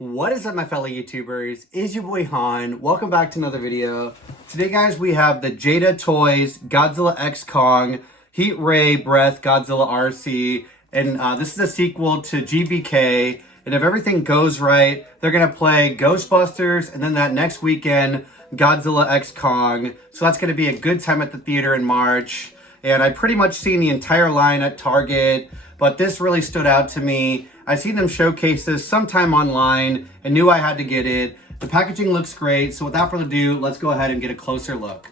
What is up, my fellow YouTubers? It's your boy Han. Welcome back to another video. Today, guys, we have the Jada Toys Godzilla X Kong Heat Ray Breath Godzilla RC, and this is a sequel to GBK. And if everything goes right, they're gonna play Ghostbusters, and then that next weekend, Godzilla X Kong. So that's gonna be a good time at the theater in March. And I pretty much seen the entire line at Target, but this really stood out to me. I seen them showcase this sometime online and knew I had to get it. The packaging looks great, so without further ado, let's go ahead and get a closer look.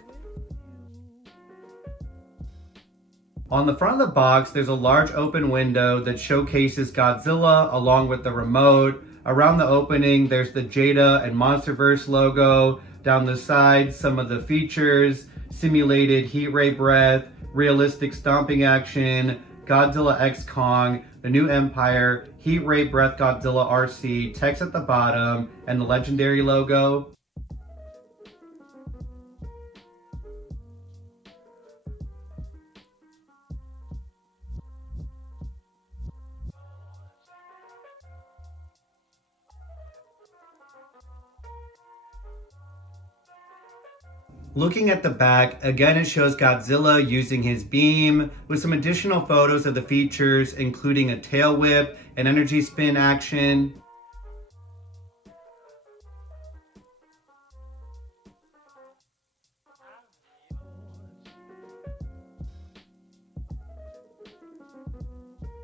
On the front of the box, there's a large open window that showcases Godzilla along with the remote. Around the opening, there's the Jada and Monsterverse logo. Down the side, some of the features: simulated heat ray breath, realistic stomping action, Godzilla X Kong, the new Empire, Heat Ray Breath Godzilla RC, text at the bottom, and the legendary logo. Looking at the back, again it shows Godzilla using his beam with some additional photos of the features, including a tail whip and energy spin action.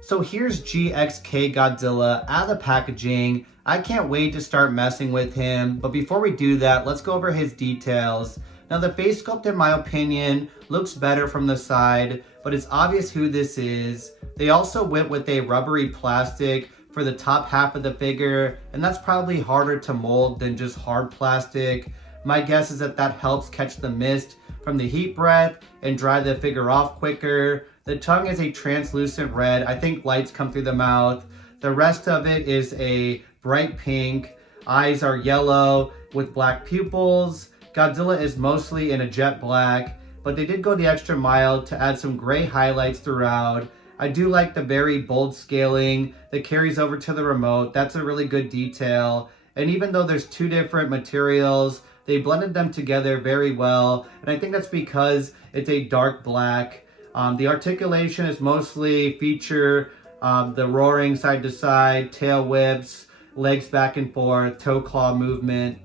So here's GXK Godzilla out of the packaging. I can't wait to start messing with him, but before we do that, let's go over his details. Now the face sculpt, in my opinion, looks better from the side, but it's obvious who this is. They also went with a rubbery plastic for the top half of the figure, and that's probably harder to mold than just hard plastic. My guess is that helps catch the mist from the heat breath and dry the figure off quicker. The tongue is a translucent red. I think lights come through the mouth. The rest of it is a bright pink. Eyes are yellow with black pupils. Godzilla is mostly in a jet black, but they did go the extra mile to add some gray highlights throughout. I do like the very bold scaling that carries over to the remote. That's a really good detail. And even though there's two different materials, they blended them together very well. And I think that's because it's a dark black. The articulation is mostly feature the roaring side to side, tail whips, legs back and forth, toe claw movement.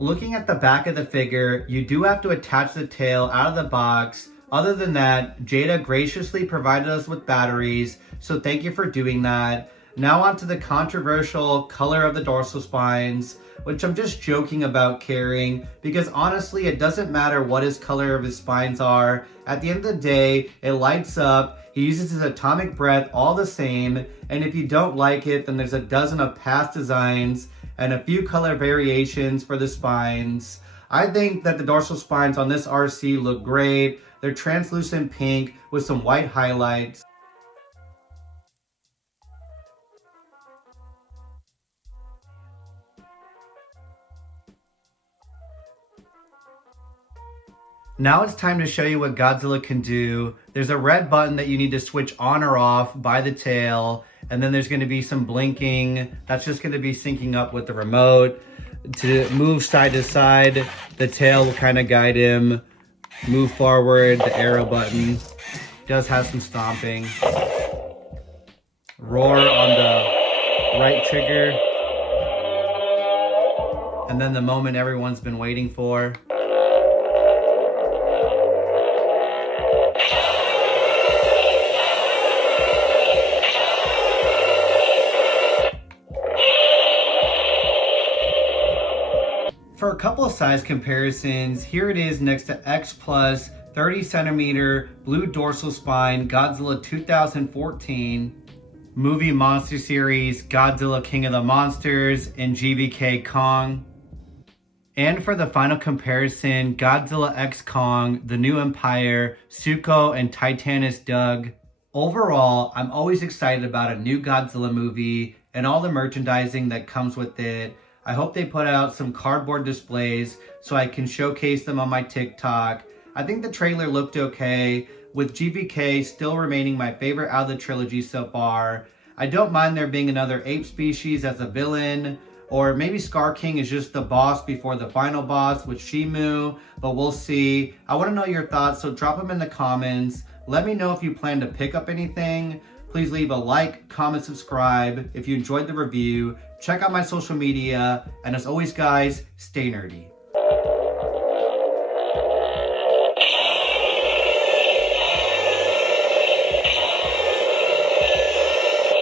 Looking at the back of the figure, you do have to attach the tail out of the box. Other than that, Jada graciously provided us with batteries, so thank you for doing that. Now onto the controversial color of the dorsal spines, which I'm just joking about caring, because honestly, it doesn't matter what his color of his spines are. At the end of the day, it lights up. He uses his atomic breath all the same, and if you don't like it, then there's a dozen of past designs and a few color variations for the spines. I think that the dorsal spines on this RC look great. They're translucent pink with some white highlights. Now it's time to show you what Godzilla can do. There's a red button that you need to switch on or off by the tail, and then there's going to be some blinking. That's just going to be syncing up with the remote. To move side to side, the tail will kind of guide him. Move forward, the arrow button does have some stomping. Roar on the right trigger. And then the moment everyone's been waiting for. For a couple of size comparisons, here it is next to X Plus 30 centimeter blue dorsal spine Godzilla 2014, movie monster series Godzilla King of the Monsters, and GBK Kong. And for the final comparison, Godzilla X Kong, the new Empire, Suko, and Titanus Doug. Overall, I'm always excited about a new Godzilla movie, and all the merchandising that comes with it. I hope they put out some cardboard displays so I can showcase them on my TikTok. I think the trailer looked okay, with GVK still remaining my favorite out of the trilogy so far. I don't mind there being another ape species as a villain, or maybe Scar King is just the boss before the final boss with Shimu, but we'll see. I want to know your thoughts, so drop them in the comments. Let me know if you plan to pick up anything. Please leave a like, comment, subscribe if you enjoyed the review. Check out my social media, and as always guys, stay nerdy.